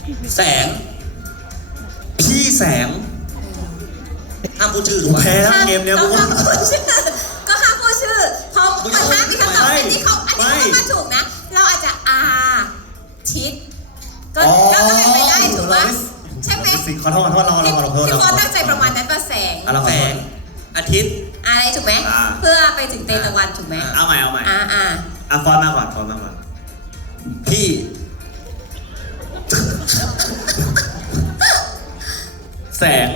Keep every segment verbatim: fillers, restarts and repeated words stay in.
แสงพี่แสงห้ามพูดชื่อถูกไหมแพ้ทั้งเกมเนี้ยก็บุ๊กห้ามพูดชื่อก็ห้ามพูดชื่อเพราะมันห้ามมีคำตอบอันนี้เขาอันนี้เขามาถูกนะ เราอาจจะอาทิศก็ก็เป็นไปได้ถูกไหมใช่ไหมสิขอโทษขอโทษเราเราขอโทษพี่เราโฟตั้งใจประมาณนั้นว่าแสงเราขอแสโทษงอาทิตย์อะไรถูกไหมเพื่อไปถึงเตตะวันถูกไหมเอาใหม่เอาใหม่อ่าอ่าอ่ะฟอนมากกว่าฟอนมากกว่าพี่แสง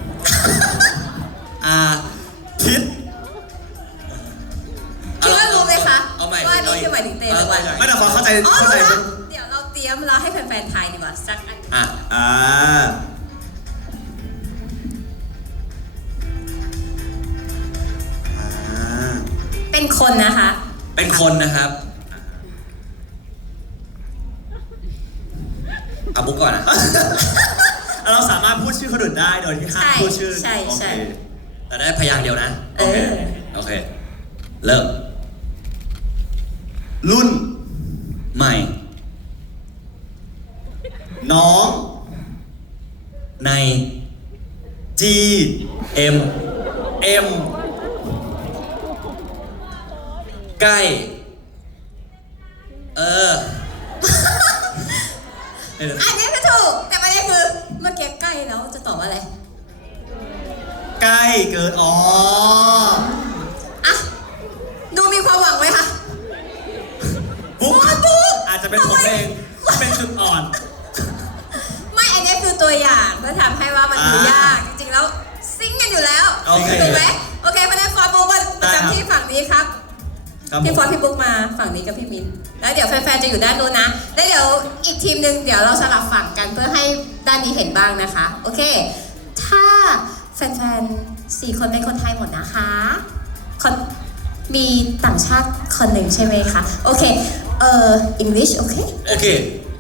อาทิศคิดว่ารู้ไหมคะเอาใหม่ว่านี่คือหมายถึงเตตะวันไม่แต่ฟอนเข้าใจอ๋อเข้าใจรู้แล้วเดี๋ยวเราเตรียมเราให้แฟนๆทายดีกว่าสักอันอ่ะอ่าอ่าเป็นคนนะคะเป็นคนนะครับเอาบุ๊กก่อนนะเราสามารถพูดชื่อคนอื่นได้โดยที่ห้ามใช่พูดชื่อใช่โอเคใช่แต่ได้พยางค์เดียวนะเออโอเคเริ่มรุ่นใหม่น้องในจีเอ็มเอ็มใกล้เอออันนี้คือถูกแต่ประเด็นคือเมื่อกี้ใกล้แล้วจะตอบว่าอะไรใกล้เกินอ๋ออ่ะดูมีความหวังไหมคะบุ๊กโอ้ยบุ๊กอาจจะเป็นผมเองที่เป็นจุดอ่อนไม่อันนี้คือตัวอย่างเพื่อทำให้ว่ามันดูอ่ายยากจริงๆแล้วซิงค์กันอยู่แล้วโอเคถูกไหมโอเคประเด็นฟอร์โมมันประจำที่ฝั่งนี้ครับครับพี่ฟผอมร์พี่บุ๊กมาฝั่งนี้กับพี่มิ้นแล้วเดี๋ยวแฟนๆจะอยู่ด้านนู้นนะแล้วเดี๋ยวอีกทีมหนึ่งเดี๋ยวเราสลับฝั่งกันเพื่อให้ด้านนี้เห็นบ้างนะคะโอเค ถ้าแฟนๆสี่คนเป็นคนไทยหมดนะคะคนมีต่างชาติคนหนึ่งใช่ไหมคะโอเคเอ่อ English โอเคโอเค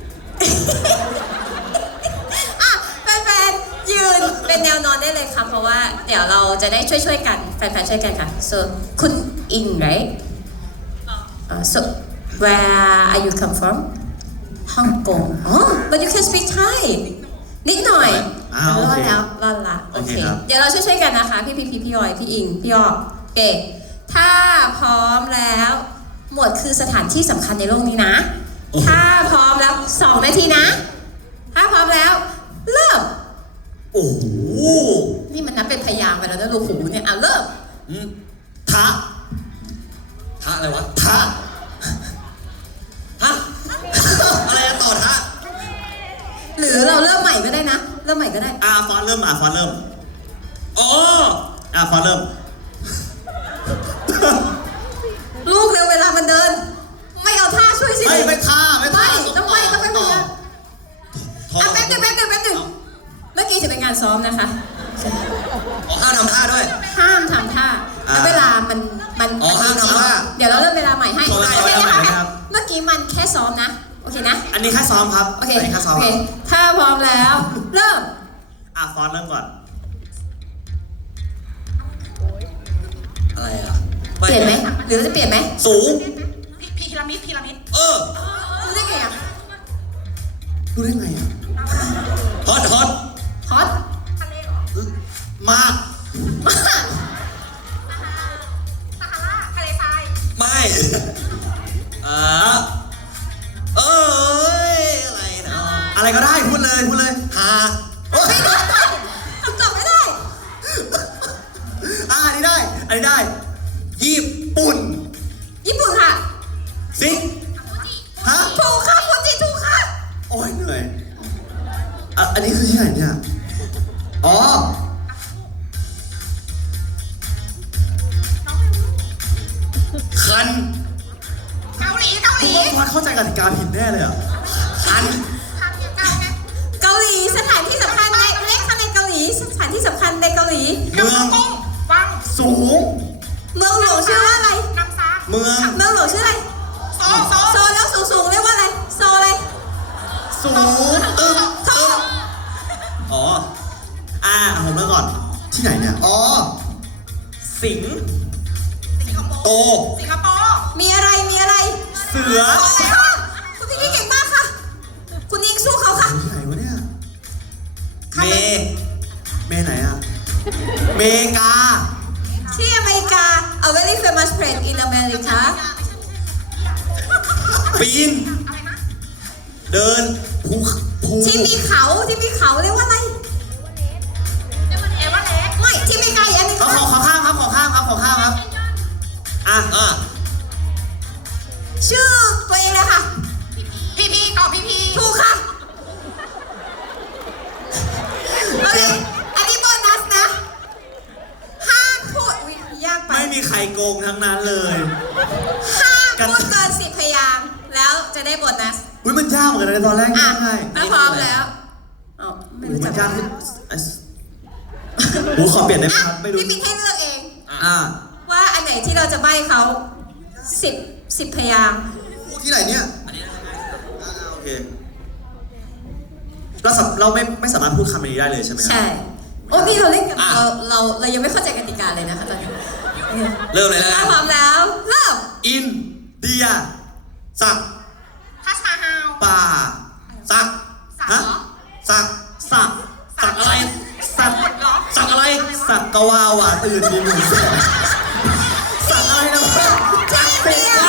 อ่ะแฟนๆยืนเป็นแนวนอนได้เลยค่ะเพราะว่าเดี๋ยวเราจะได้ช่วยๆกันแฟนๆช่วยกันค่ะ so คุณอิง right Uh, so where are you come from? Hong Kong. Oh, but you can speak Thai. นิดหน่อยอ่าร โออเคดแล้วรอดละโอโอเคเคครับเดี๋ยวเราช่วยๆกันนะคะ พี่พีพีพี่ออยพี่อิงพี่ออกโอเค ถ้าพร้อมแล้ว หมวดคือสถานที่สำคัญในโลกนี้นะ ถ้าพร้อมแล้วสองนาทีนะ ถ้าพร้อมแล้วเริ่มโอ้โหนี่มันนับเป็นพยางค์ไปแล้วนะลูกหูเนี่ยอ่ะเริ่มอืมทะทะอะไรวะทะฮะ อะไรอะต่อทะหรือเราเริ่มใหม่ก็ได้นะ เริ่มใหม่ก็ได้อ่าฟอนเริ่มอ่ะฟอนเริ่มอ๋ออ่าฟอนเริ่มลูกเร็วเวลามันเดิน ไม่เอาท่าช่วยสิไม่ไม่ท่าไม่ท่าไม่ต้องไม่ต้องไม่พยายามทออ่ะแป๊บนึงแป๊บนึงแป๊บนึงเมื่อกี้จะเป็นการซ้อมนะคะอ๋อห้ามทำท่าด้วยห้ามทำท่าแล้วเวลามันมันอ๋อห้ามทำท่าเดี๋ยวเราเริ่มเวลาใหม่ให้ขอโอได้เคขอได้นะคะครับเมื่อกี้มันแค่ซ้อมนะโอเคนะอันนี้แค่ซ้อมครับโอเคอันนี้แค่ซ้อมโอคเครับ ถ้าพร้อมแล้ว เริ่มอ่ะฟอนเริ่มก่อนอะไรอ่ะเปลี่ยนไหมหรือเราจะเปลี่ยนไหมสูงพีระมิดพีระมิดเออรู้ได้ไงอะรู้ได้ไงอ่ะฮอตฮอตฮอตทะเลเหรอมากมากซาฮาราทะเลทรายไม่อ่าเอ้ย อะไรนะอะไรก็ได้พูดเลยพูดเลยฮาโอ๊ยไม่ได้คำตอบไม่ได้อ่ะอันนี้ได้ อันนี้ได้ญี่ปุ่นญี่ปุ่นค่ะซิกฮะถูกค่ะฟูจิถูกค่ะโอ้ยเหนื่อยอ่ะอันนี้คือที่ไหนเนี่ย อ๋อ คันเกาหลีเกาหผลีมว่าวัดเข้าใจกติกาผิดแน่เลยอ่ะ คันทางเดียวกันไงเกาหลีสถานที่สำคัญในเลขค่ะในเกาหลีสถานที่สำคัญในเกาหลีเมืองกุ้งวังสูงเมืองหลวงชื่อว่าอะไรน้ำซางเมืองเมืองหลวงชื่ออะไรโซโซโซแล้วสูงสูงๆเรียกว่าอะไรโซอะไรสูงตึ้งโซอ๋อ อ่าผมเริ่มก่อน ที่ไหนเนี่ย อ๋อ สิงห์สิงคโปโตร์สิงคโปร์มีอะไรมีอะไรเสือโอ้ยค่ะคุณพี่นี่เก่งมากค่ะ คุณอิงสู้เขาค่ะที่ไหนวะเนี่ยเมกาที่อเมริกา a very famous place in America ปีน เดินภูภูที่มีเขาที่มีเขาเรียกว่าอะไรเอเวอเรสต์ไม่ที่มีไกลอันนี้ขอขอขอข้ามครับขอข้ามครับขอข้ามครับอ่ะอ่ะชื่อตัวเองเลยค่ะพีพีตอบพีพีถูกค่ะ โอเค อันนี้โบนัสนะ ห้ามพูดอุ๊ยยากไปไม่มีใครโกงทั้งนั้นเลยห้ามพูดเกินสิบพยางค์แล้วจะได้โบนัสอุ้ยมันยากเหมือนกันนะตอนแรกอ่ะง่ายถ้าพร้อมแล้วอ๋อไม่อุ้ยรู้มัจันกยากที่โอ้ขอเปลี่ยนได้ไหมอ่ะครับไม่รู้พี่มิ้นให้เลือกเองอ่าว่าอันไหนที่เราจะใบ้เขาสิบสิบพยางค์ที่ไหนเนี่ยอ่าโอเคเราสามเราไม่ไม่สามารถพูดคำนี้ได้เลยใช่ไหมครับใช่ โอ้นี่เราเล่นกับอ่ะเราเราเรายังไม่เข้าใจกติกาเลยนะคะตอนนี้โอเคเริ่มเลยแล้วถ้ากันพร้อมแล้วเริ่มอินเดียสักทัชมาฮาวป่าสักสักฮะเหรอสักสักสักอะไรสักหมดเหรอสักอะไรสักกะวาหวาตื่นมีหนึ่งแสนสักอะไรนะวะสักเป็ดไง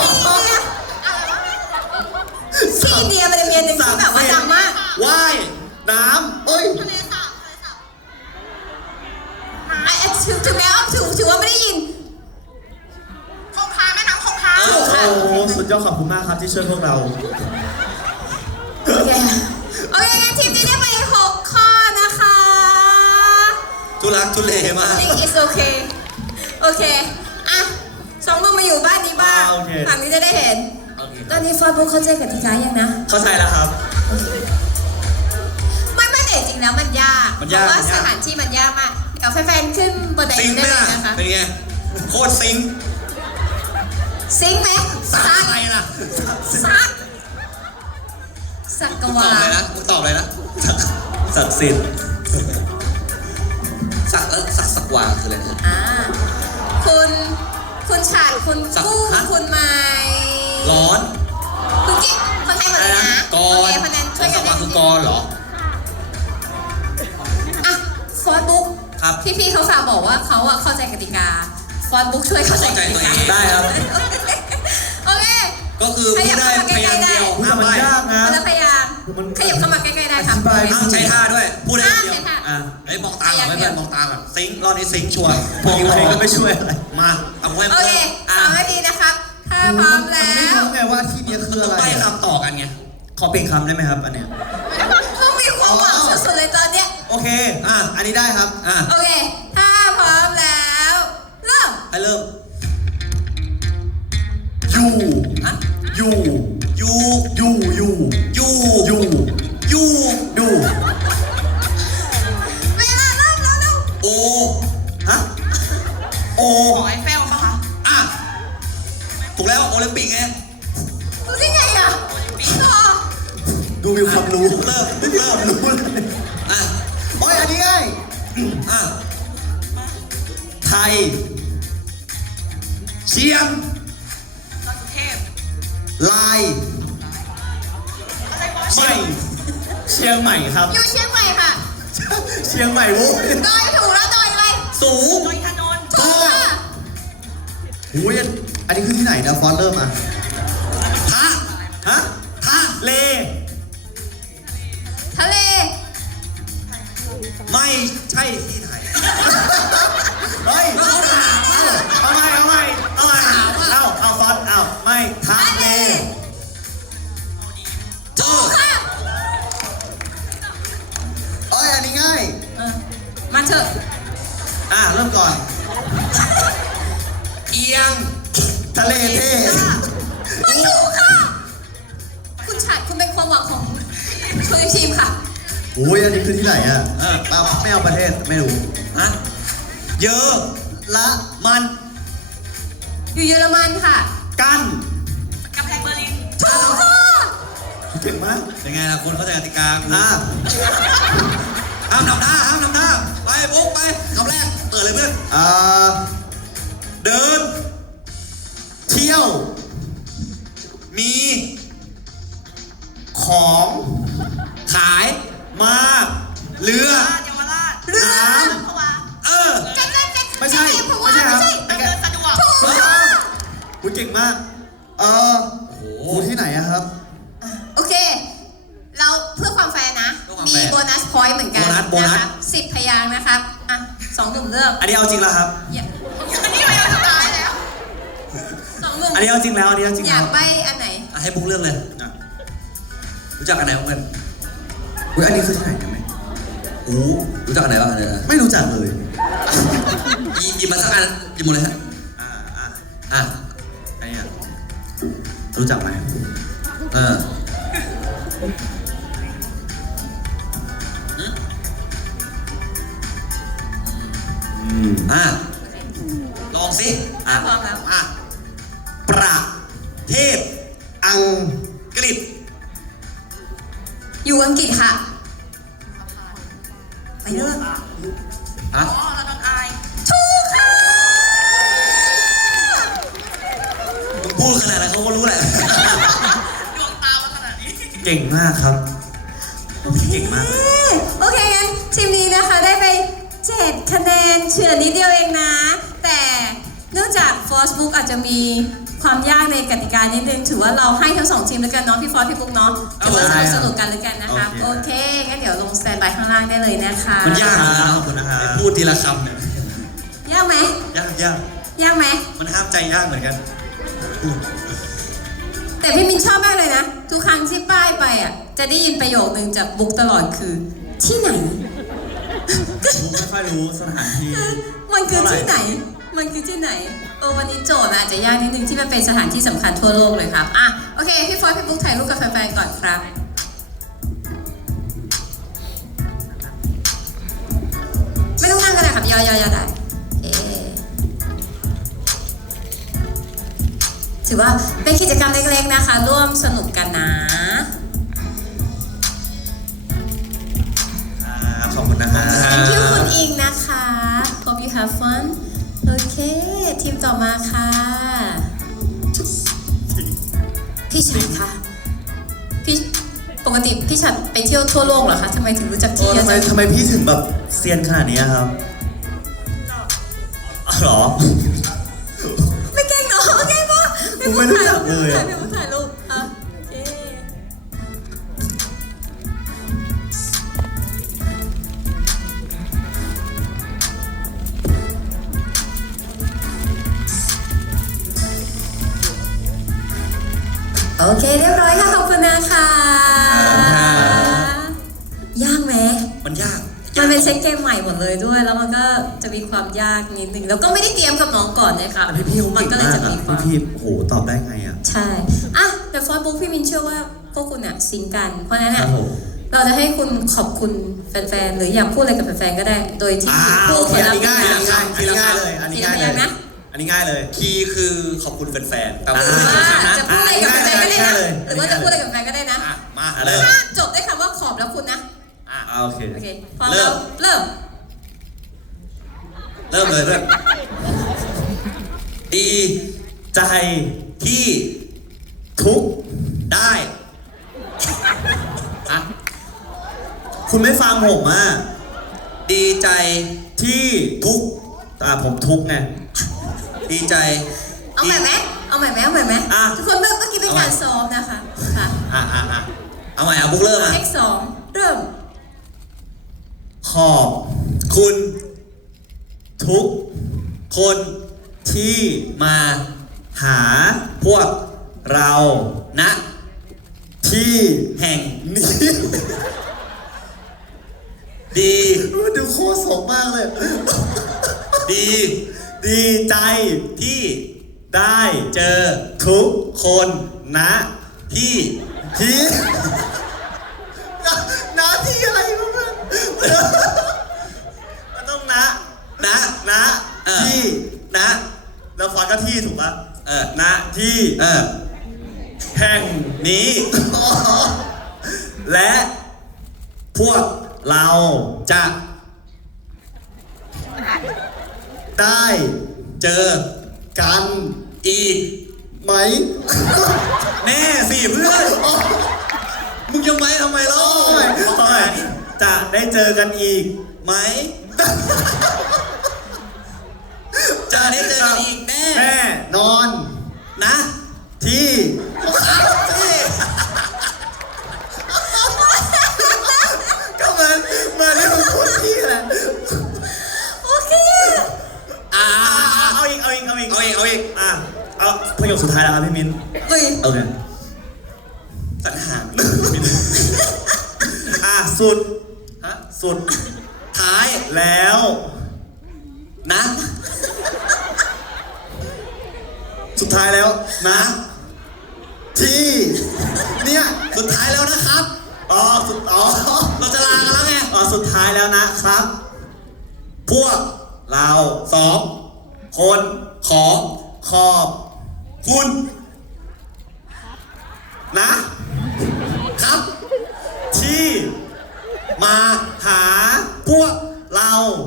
ที่อินเดียมันจะมีอันหนึ่งที่แบบว่าดังมากว่ายน้ำเอ้ยทะเลสาบทะเลสาบไอ้ไอ้ถึงถึงแม้ว่าถือถือว่าไม่ได้ยินคงคาแม่น้ำคงคาเออโอ้โหสุดยอดขอบคุณมากครับที่ช่วยพวกเราโอเค โอเคงั้นทีมนี้ได้ไปหกข้อนะคะทุลักทุเลมาก I think it's okay โอเค อ่ะสองมือมาอยู่บ้านนี้บ้างอ่าโอเคฝั่งนี้จะได้เห็นโอเคตอนนี้ฟอร์ดบุ๊กเข้าใจกติกายังนะเข้าใจแล้วครับไม่ไม่แต่จริงๆแล้วมันยากมันเพยากราะว่ามันสยากถานที่มันยากมากกับแฟนๆขึ้นบนไดซิงค์ได้ไหมเลยล่ะนะคะเป็นไง โคตรซิงค์ซิงค์ไหมสักซักอะไรนะซักสักกมึงตวาอบเลยนะมึงตอบเลยนะศักดิ์สิทธิ์สักเออสักสักวาคืออะไรนะอ่าคุณคุณฉาดคุณสักกุ้งฮะคุณไม้ร้อนคุณกิ๊กคนไทยหมดเลยนะกโอรเคคะแนนช่วยกัสันกวาคือกรเหรออ่ะฟอร์ดบุ๊กครับพี่ๆเขาฝากบอกว่าเขาอะเข้าใจกติกาฟอร์ดบุ๊กช่วยเข้าใจกติกาเข้าใจตัวเองได้ครับโอเคก็คือพูดได้พยางค์เดียวอุ๊ยห้ามมันใบ้ยากนะคนละพยางค์มันขยับเข้ามาใกล้ๆได้ครับอธิบายห้ามใช้ท่าด้วย พูดได้ห้ามเดียวใช้ท่าอ่ะเฮ้ยมองตาก่อนไม่เพื่อนมองตาก่อนซิงค์รอบนี้ซิงค์ชัวร์พวกเราก็ไม่ช่วยอะไรมาเอาไว้โอเพื่เคอนสอ่ะองนาทีนะครับ ถ้าพร้อมแล้ไม่วรู้ไงว่าที่เนี้ยคืออะไรใบ้อะคำต่อกันไงขอเปลี่ยนคำได้ไหมครับอันเนี้ยต้องมีความหวังสุดๆเลยตอนเนี้ยโอเค อ่ะ อันนี้ได้ครับอ่ะโอเค ถ้าพร้อมแล้วเริ่มให้เริ่มอยู่ฮะอยู่ยูอยู่อยู่ยูอยู่ยูดูเวลาเริ่มแล้วเร็วโอฮะ โอขอไอเฟลปะคะอ่ะถูกแล้วโอลิมปิกไงรู้ได้ไงอ่ะต่อดูมีความรู้เริ่มไม่มีความรู้เลยอ่ะโอ้ยอันนี้ง่ายอ่ะไทยเชียงดอยสุเทพลายอะไรวะใหม่เชียงใหม่ครับอยู่เชียงใหม่ค่ะเชียงใหม่โว้ยดอยถูกแล้วดอยอะไรสูงดอยถนนถูกค่ะหูยอันนี้คือที่ไหนนะฟอนต์เริ่มอ่ะทะฮะทะเลทะเลไม่ใช่ที่ไหนเฮ้ยแล้วเขาถามว่าเอาใหม่เอาใหม่เอาใหม่เอาเอาฟอนต์เอาไม่ทะทะเลเลเจอค่ะเอ้ยอันนี้ง่ายเออมาเถอะอ่ะเริ่มก่อนเอียงทะเลเทศไม่ถูกค่ะ คุณฉัดคุณเป็นความหวังของทีมทีมค่ะโอ้ยอันนี้คือที่ไหนอ่ะเออเอาไม่เอาประเทศไม่รู้ฮะเยอะละมันอยู่เยอรมันค่ะกันกำแพงเบอร์ลินถูกค่ะเก่งมากเป็นไงล่ะคุณเข้าใจกติกาคุณอ่ะห้ามทำท่าห้ามทำท่าไปปุ๊บไปคำแรกเกิดเลยเพื่อนอ่าเดินเที่ยวมีของขายมากเรือเยาวราชเรือน้เออเก่งมาก เออโอ้โหครูที่ไหนอะครับโอเค เราเพื่อความแฟร์นะเพื่อความมีแฟร์โบนัสพอยต์เหมือนกันโบนัสโบนัสนะคะสิบพยางค์นะครับ อ่ะสองหนุ่มเลือกอันนี้เอาจริงแล้วครับอย่าอันนี้ไม่เอาจะตายแล้วสองหนุ่มอันนี้เอาจริงแล้วอันนี้เอาจริงอแล้ยาว กไปอันไหนอ่ะให้บุ๊กเลือกเลยอ่ะรู้จักกันไหนบ้างเพื่อนอุ๊ยอันนี้คือที่ไหนกันไหมโอ้รู้จักกันไหนบ้างเนี่ยไม่รู้จักเลยหยิบหยิบมาสักอันหยิบหมดเลยฮะอ่าอ่าอ่ะอันเนี้ยรู้จักไหมเอออืมอ่ะลองสิอ่ะพร้อมแล้วอ่ะประเทศอังกฤษอยู่อังกฤษค่ะ ไปเลือกอ่ะอ๋อเราโดนอายถูกค่ะมึงพูดขนาดนั้นเขาก็รู้แหละดวงตามาขนาดนี้เก่งมากครับ เก่งมากโอเคงั้นทีมนี้นะคะได้ไปเจ็ดคะแนนเฉือนนิดเดียวเองนะ แต่เนื่องจาก Force Book อาจจะมีความยากในกติกานิดนึงถือว่าเราให้ทั้งสองทีมแล้วกันเนาะพี่ฟอสพี่บุ๊กเนาะถือว่าสนุกสนุกกันแล้วกันนะคะโอโอเคเคงั้นเดี๋ยวลงสแตนบายข้างล่างได้เลยนะคะมันยากขนะอบคุณนะครับพูดทีละคำเนี่ยยากไหมยากยากยากไหมมันห้ามใจยากเหมือนกันแต่พี่มินชอบมากเลยนะ ทุกครั้งที่ป้ายไปอ่ะจะได้ยินประโยคนึงจากบุ๊กตลอดคือที่ไหนผมไม่ค่อยรู้สถานที่มันคือที่ไหน มันคือที่ไหนเออวันนี้โจทย์มันอาจจะยากนิดนึงที่มันเป็นสถานที่สำคัญทั่วโลกเลยครับ อ่ะ โอเค พี่ฟอยพี่บุ๊กถ่ายรูปกับแฟนๆก่อนครับ ไม่ต้องนั่งก็ได้ครับ ยอยอยอได้โอเคถือว่าเป็นกิจกรรมเล็กๆนะคะ ร่วมสนุกกันนะครับขอบคุณนะครับ thank you คุณอิงนะคะ hope you have fun โอเค ทีมต่อมาค่ะ พี่ชัดค่ะ พี่ปกติพี่ชัดไปเที่ยวทั่วโลกเหรอคะทำไมถึงรู้จักโอ้ที่เยอะทำไมจังทำไมพี่ถึงแบบเซียนขนาดนี้อะครับอ๋อเหรอไม่เก่งเนาะโอเคปะผมไม่รู้จักเลยอะถ่ายรูปถ่ายรูปอ่ะโอเคโอเคเรียบร้อยค่ะขอบคุณนะคะยากไหมมันยากมันเป็นเช็คเกมใหม่หมดเลยด้วย แล้วมันก็จะมีความยากนิดนึงแล้วก็ไม่ได้เตรียมกับน้องก่อนนะคะพี่พี่เขามันเก่งก็เลยมากจะอะมีความพี่พี่โอ้โหตอบได้ไงอะใช่ อ่ะแต่ฟอสบุ๊กพี่มินเชื่อว่าพวกคุณอะซิงค์กัน เพราะฉะนั้นครัอะบผมเราจะให้คุณขอบคุณแฟนๆ หรืออยากพูดอะไรกับแฟนๆ ก็ได้ โดยที่อ่าพูโอดเคคนอันละนี้ง่ายพอันยางนี้ค์ง่ายอันนี้ง่ายเลยอันนี้ง่ายทีเลละพยางค์ยนะอันนี้ง่ายเลยคีย์คือขอบคุณแฟนๆแต่หว่ารือว่านะจะพูดอะไรกับแฟนๆ ก็ได้นะง่ายเลยหรือว่าจะพูดอะไรกับแฟนๆ ก็ได้นะอ่ะมาเริ่เริ่มมถ้าจบด้วยคำว่าขอบแล้วคุณนะอ่ะอ่าโอเคโอเค พร้อมเริ่แล้วมเริ่มเริ่มเลยเพื่อนดีใจที่ทุกได้ อ่ะคุณไม่ฟังผมอ่ะดีใจที่ทุกอ่าผมทุกไงดีใจเอาใหม่ไหมเอาใหม่ไหมเอาใหม่ไหมอ่ะทุกคนเมื่อเมื่อกี้เป็นเอาใหม่การซ้อมนะคะค่ะอ่าอ่าอ่าเอาใหม่เอาบุ๊กเริ่มอ่ะเทคสองเริ่มขอบคุณทุกคนที่มาหาพวกเราณที่แห่งนี่ดีมันดูโคตรสมมากเลยดีดีใจที่ได้เจอทุกคนนะที่ที่นะนะที่อะไรวะเพื่อนมันต้องนะณนะเออที่ณแล้วฟอนต์ก็ที่ถูกปะเออนะที่เออแห่งนี้และพวกเราจะได้เจอกันอีกไหมแน่สิเพื่อน มึงจะไหมทำไมเล่าโอ้ยโอ้ยจะได้เจอกันอีกไหม จะได้เจอกันอีกแน่แน่นอนนะที่ที่ก็มันมาเรื่องคนที่แหละโอเคอ่าเอาอีกเอาอีกเอาอีกเอาอีกเอาอีกอ่ะเอาประโยคสุดท้ายแล้วครับพี่มิ้นเฮ้ยโอเคสันหางอ่ะสุดฮะสุดท้ายแล้วนะสุดท้ายแล้วนะ ที่เนี่ยสุดท้ายแล้วนะครับอ๋อสุดอ๋อเราจะลากันแล้วไงอ๋อสุดท้ายแล้วนะครับพวกเราสองคนขอขอบคุณนะครับ ที่มาหาพวกเรา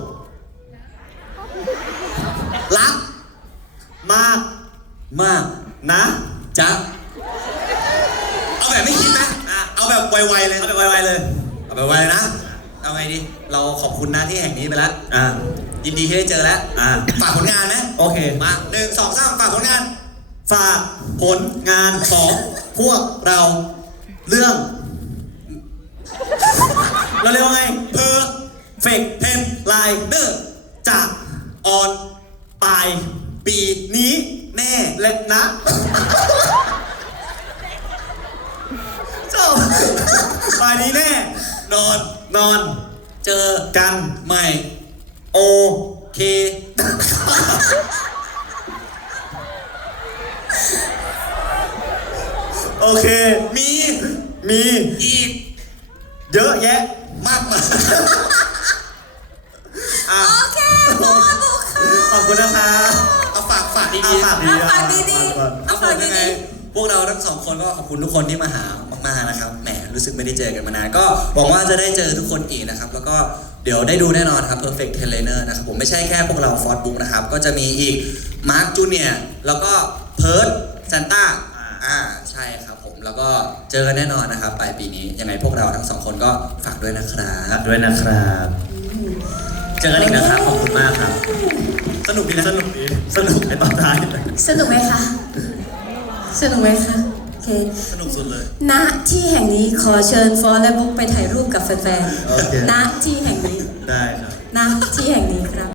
รักมากมากนะจะ เอาแบบไม่คิดนะอ่ะเอาแบบไวๆเลยเอาไปไวๆเลยเอาแบบไวๆนะ เอาไงดี เราขอบคุณหน้าที่แห่งนี้ไปแล้วอ่ายินดีที่ได้เจอแล้วอ่าฝากผลงานไหมโอเคมาหนึ่งสองสามฝากผลงานฝากผลงานของพวกเราเรื่อง เราเรียกว่าไงเพอเฟกเพนไลน์เนอร์จากออนปลายปีนี้แน่และนะเจ้าปลายนี้แน่นอนนอนเจอกันใหม่โอเคโอเคมีมีอีกเยอะแยะมากมายอ่ะโอเคขอบคุณค่ะขอบคุณนะคะเอาฝากฝากดีอ่ะๆฝากดีอ่ะฝากดีๆก่อนครับผมยังไงพวกเราทั้งสองคนก็ขอบคุณทุกคนที่มาหามากๆนะครับแหมรู้สึกไม่ได้เจอกันมานานก็หวังว่าจะได้เจอทุกคนอีกนะครับแล้วก็เดี๋ยวได้ดูแน่นอนครับ Perfect Trainer นะครับผมไม่ใช่แค่พวกเราฟอร์ดบุ๊กนะครับก็จะมีอีกมาร์คจูเนียร์แล้วก็เพิร์ดซานต้าอ่าใช่ครับผมแล้วก็เจอกันแน่นอนนะครับปลายปีนี้ยังไงพวกเราทั้งสองคนก็ฝากด้วยนะครับด้วยนะครับ เจอกันอีกนะครับ ขอบคุณมากครับสนุกดีนะสนุกดี สนุกในตอนท้ายสนุกไหมคะ สนุกไหมคะ โอเคสนุกสุดเลยณที่แห่งนี้ขอเชิญฟอร์และบุ๊กไปถ่ายรูปกับแฟนโอเคๆ ณที่แห่งนี้ได้ครับณที่แห่งนี้ครับ